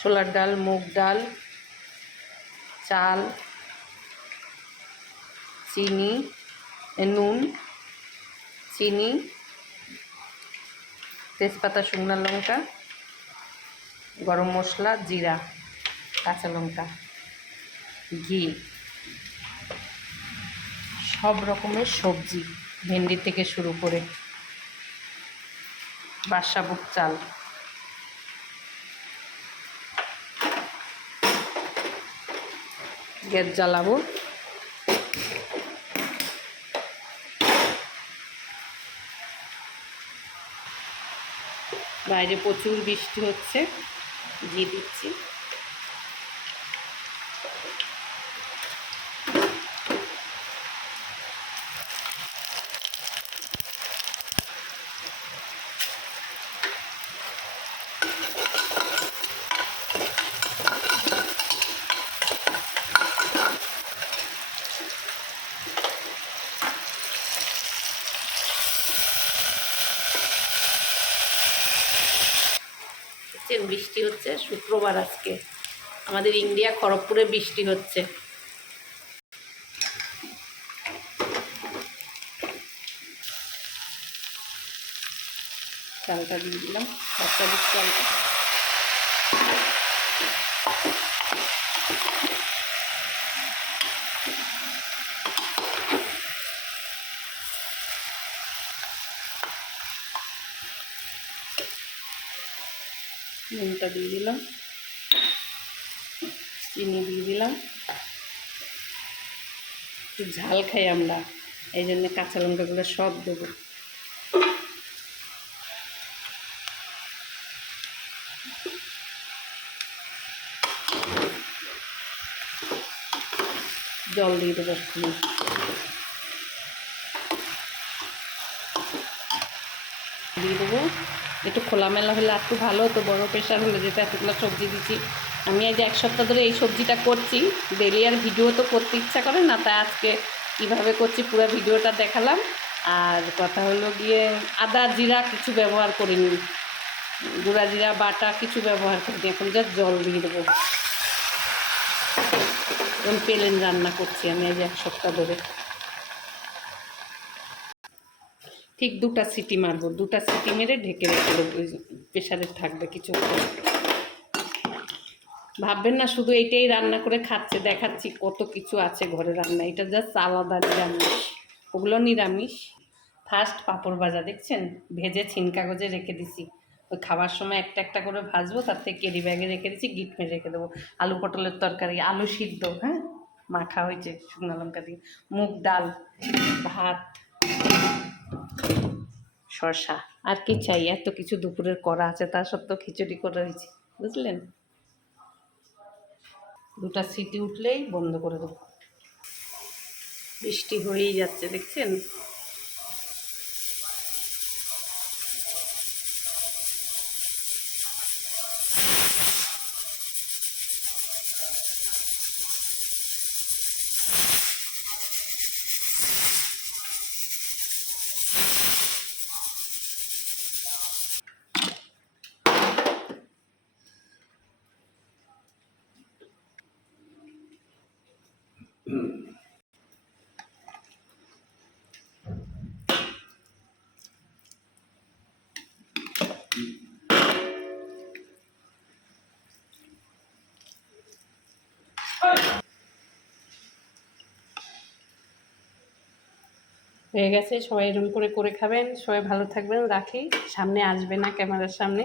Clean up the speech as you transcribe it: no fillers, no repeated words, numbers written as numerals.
ছোলার ডাল, মুগ ডাল, চাল, চিনি, নুন, চিনি, তেজপাতা, শুকনো লঙ্কা, গরম মশলা, জিরা, কাঁচা লঙ্কা, ঘি, সব রকমের সবজি, ভেন্ডি থেকে শুরু করে বাদশাভোগ চাল। গ্যাস জ্বালাবো। বাইরে প্রচুর বৃষ্টি হচ্ছে, ঘি দিচ্ছি। বৃষ্টি হচ্ছে, শুক্রবার আজকে আমাদের ইন্ডিয়া খড়গপুরে বৃষ্টি হচ্ছে। চালটা দিয়ে দিলাম, বাদশাভোগ চালটা। নুনটা দিয়ে দিলাম, চিনি দিয়ে দিলাম। একটু ঝাল খাই আমরা, এই জন্য কাঁচা লঙ্কাগুলো সব দেবো। জল দিয়ে দেবো, দিয়ে দেবো। একটু খোলামেলা হলে একটু ভালো হতো, বড়ো প্রেশার হলে, যেটা এতগুলো সবজি দিচ্ছি। আমি আজ এক সপ্তাহ ধরে এই সবজিটা করছি, ডেলি আর ভিডিও তো করতে ইচ্ছা করে না, তাই আজকে কীভাবে করছি পুরো ভিডিওটা দেখালাম। আর কথা হলো গিয়ে আদা জিরা কিছু ব্যবহার করিনি, গুঁড়া জিরা বাটা কিছু ব্যবহার করিনি। এখন যা জল দিয়ে দেবো। এখন প্লেন রান্না করছি আমি আজ এক সপ্তাহ ধরে। ঠিক 2টা সিটি মারবো, 2টা সিটি মেরে ঢেকে রেখে দেবো, প্রেশারে থাকবে কিছু। ভাববেন না শুধু এইটাই রান্না করে খাচ্ছে, দেখাচ্ছি কত কিছু আছে ঘরে রান্না। এটা জাস্ট আলাদা নিরামিষ, ওগুলো নিরামিষ। ফার্স্ট পাঁপড় ভাজা দেখছেন, ভেজে ছিন কাগজে রেখে দিছি। ওই খাওয়ার সময় একটা একটা করে ভাজবো, তার থেকে ক্যারি ব্যাগে রেখে দিচ্ছি, গিট মেরে রেখে দেবো। আলু পটলের তরকারি, আলু সিদ্ধ, হ্যাঁ মাখা হয়েছে শুকনো লঙ্কা দিয়ে, মুগ ডাল, ভাত, শসা। আর কি চাই, এত কিছু দুপুরের করা আছে, তা সত্ত্বেও খিচুড়ি করে হয়েছে, বুঝলেন। 2টা সিটি উঠলেই বন্ধ করে দেবো। বৃষ্টি হয়েই যাচ্ছে দেখছেন। হয়ে গেছে, সবাই এরকম করে করে খাবেন। সবাই ভালো থাকবেন, রাখি। সামনে আসবে না ক্যামেরার সামনে।